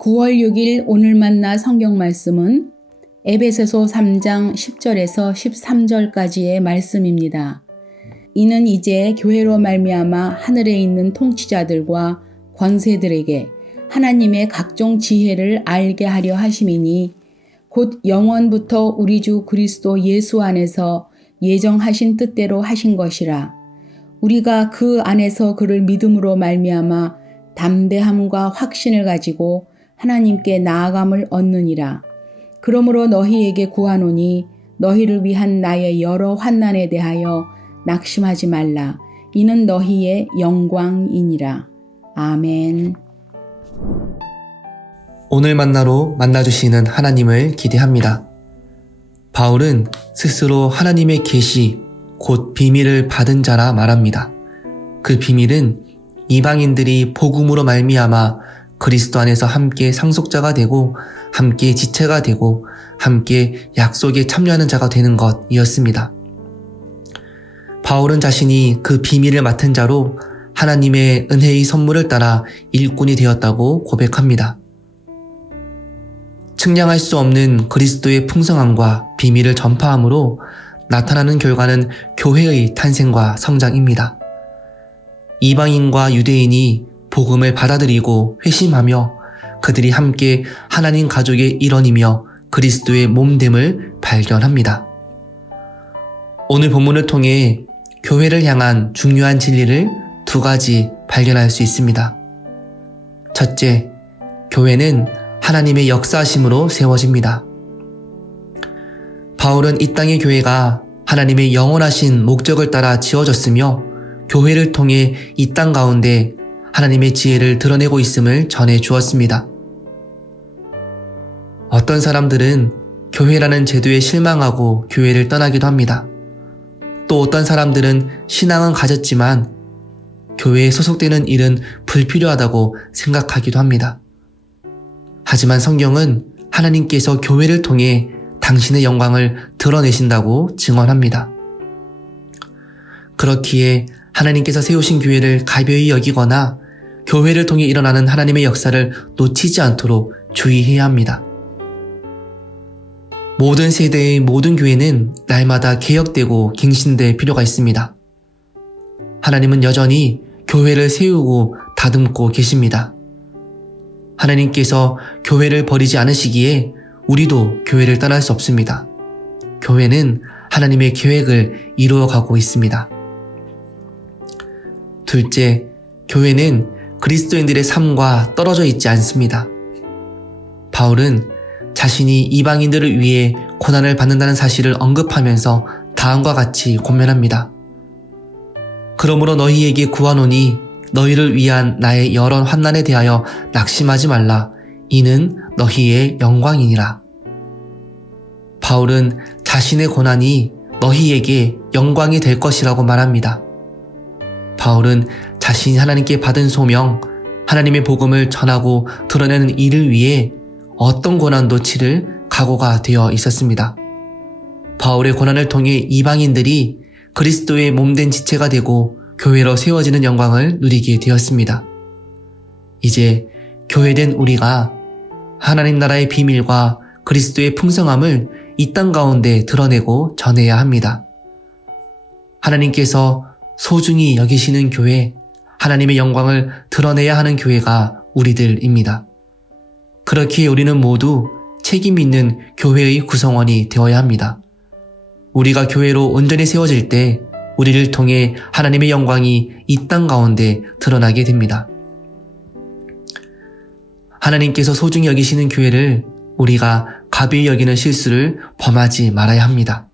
9월 6일 오늘 만나 성경 말씀은 에베소서 3장 10절에서 13절까지의 말씀입니다. 이는 이제 교회로 말미암아 하늘에 있는 통치자들과 권세들에게 하나님의 각종 지혜를 알게 하려 하심이니 곧 영원부터 우리 주 그리스도 예수 안에서 예정하신 뜻대로 하신 것이라. 우리가 그 안에서 그를 믿음으로 말미암아 담대함과 확신을 가지고 하나님께 나아감을 얻느니라. 그러므로 너희에게 구하노니 너희를 위한 나의 여러 환난에 대하여 낙심하지 말라. 이는 너희의 영광이니라. 아멘. 오늘 만나로 만나주시는 하나님을 기대합니다. 바울은 스스로 하나님의 계시, 곧 비밀을 받은 자라 말합니다. 그 비밀은 이방인들이 복음으로 말미암아 그리스도 안에서 함께 상속자가 되고 함께 지체가 되고 함께 약속에 참여하는 자가 되는 것이었습니다. 바울은 자신이 그 비밀을 맡은 자로 하나님의 은혜의 선물을 따라 일꾼이 되었다고 고백합니다. 측량할 수 없는 그리스도의 풍성함과 비밀을 전파함으로 나타나는 결과는 교회의 탄생과 성장입니다. 이방인과 유대인이 복음을 받아들이고 회심하며 그들이 함께 하나님 가족의 일원이며 그리스도의 몸됨을 발견합니다. 오늘 본문을 통해 교회를 향한 중요한 진리를 두 가지 발견할 수 있습니다. 첫째, 교회는 하나님의 역사하심으로 세워집니다. 바울은 이 땅의 교회가 하나님의 영원하신 목적을 따라 지어졌으며 교회를 통해 이 땅 가운데 하나님의 지혜를 드러내고 있음을 전해 주었습니다. 어떤 사람들은 교회라는 제도에 실망하고 교회를 떠나기도 합니다. 또 어떤 사람들은 신앙은 가졌지만 교회에 소속되는 일은 불필요하다고 생각하기도 합니다. 하지만 성경은 하나님께서 교회를 통해 당신의 영광을 드러내신다고 증언합니다. 그렇기에 하나님께서 세우신 교회를 가벼이 여기거나 교회를 통해 일어나는 하나님의 역사를 놓치지 않도록 주의해야 합니다. 모든 세대의 모든 교회는 날마다 개혁되고 갱신될 필요가 있습니다. 하나님은 여전히 교회를 세우고 다듬고 계십니다. 하나님께서 교회를 버리지 않으시기에 우리도 교회를 떠날 수 없습니다. 교회는 하나님의 계획을 이루어가고 있습니다. 둘째, 교회는 그리스도인들의 삶과 떨어져 있지 않습니다. 바울은 자신이 이방인들을 위해 고난을 받는다는 사실을 언급하면서 다음과 같이 권면합니다. 그러므로 너희에게 구하노니 너희를 위한 나의 여러 환난에 대하여 낙심하지 말라. 이는 너희의 영광이니라. 바울은 자신의 고난이 너희에게 영광이 될 것이라고 말합니다. 바울은 자신이 하나님께 받은 소명, 하나님의 복음을 전하고 드러내는 일을 위해 어떤 고난도 치를 각오가 되어 있었습니다. 바울의 고난을 통해 이방인들이 그리스도의 몸된 지체가 되고 교회로 세워지는 영광을 누리게 되었습니다. 이제 교회된 우리가 하나님 나라의 비밀과 그리스도의 풍성함을 이 땅 가운데 드러내고 전해야 합니다. 하나님께서 소중히 여기시는 교회, 하나님의 영광을 드러내야 하는 교회가 우리들입니다. 그렇기에 우리는 모두 책임 있는 교회의 구성원이 되어야 합니다. 우리가 교회로 온전히 세워질 때 우리를 통해 하나님의 영광이 이 땅 가운데 드러나게 됩니다. 하나님께서 소중히 여기시는 교회를 우리가 가벼이 여기는 실수를 범하지 말아야 합니다.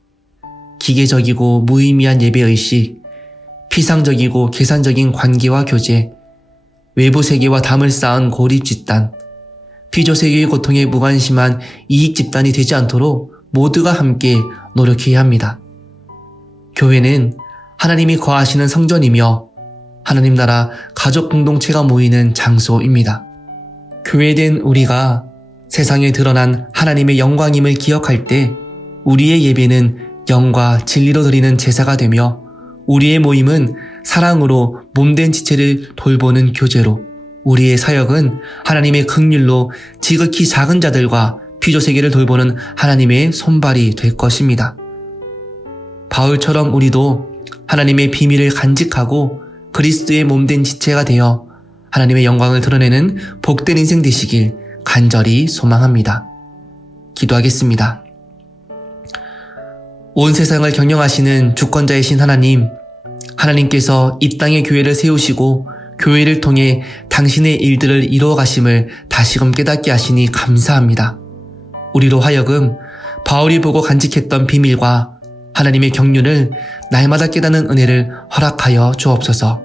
기계적이고 무의미한 예배의식, 피상적이고 계산적인 관계와 교제, 외부 세계와 담을 쌓은 고립 집단, 피조 세계의 고통에 무관심한 이익 집단이 되지 않도록 모두가 함께 노력해야 합니다. 교회는 하나님이 거하시는 성전이며 하나님 나라 가족 공동체가 모이는 장소입니다. 교회된 우리가 세상에 드러난 하나님의 영광임을 기억할 때 우리의 예배는 영과 진리로 드리는 제사가 되며 우리의 모임은 사랑으로 몸된 지체를 돌보는 교제로 우리의 사역은 하나님의 긍휼로 지극히 작은 자들과 피조세계를 돌보는 하나님의 손발이 될 것입니다. 바울처럼 우리도 하나님의 비밀을 간직하고 그리스도의 몸된 지체가 되어 하나님의 영광을 드러내는 복된 인생 되시길 간절히 소망합니다. 기도하겠습니다. 온 세상을 경영하시는 주권자이신 하나님, 하나님께서 이 땅의 교회를 세우시고 교회를 통해 당신의 일들을 이루어 가심을 다시금 깨닫게 하시니 감사합니다. 우리로 하여금 바울이 보고 간직했던 비밀과 하나님의 경륜을 날마다 깨닫는 은혜를 허락하여 주옵소서.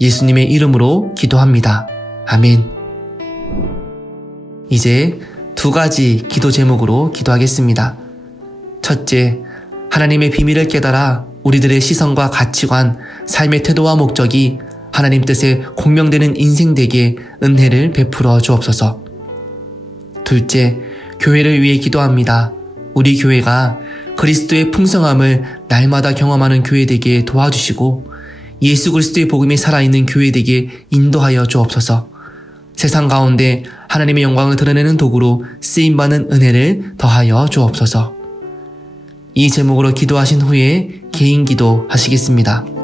예수님의 이름으로 기도합니다. 아멘. 이제 2가지 기도 제목으로 기도하겠습니다. 첫째, 하나님의 비밀을 깨달아 우리들의 시선과 가치관, 삶의 태도와 목적이 하나님 뜻에 공명되는 인생 되게 은혜를 베풀어 주옵소서. 둘째, 교회를 위해 기도합니다. 우리 교회가 그리스도의 풍성함을 날마다 경험하는 교회 되게 도와주시고 예수 그리스도의 복음이 살아있는 교회 되게 인도하여 주옵소서. 세상 가운데 하나님의 영광을 드러내는 도구로 쓰임받는 은혜를 더하여 주옵소서. 이 제목으로 기도하신 후에 개인 기도 하시겠습니다.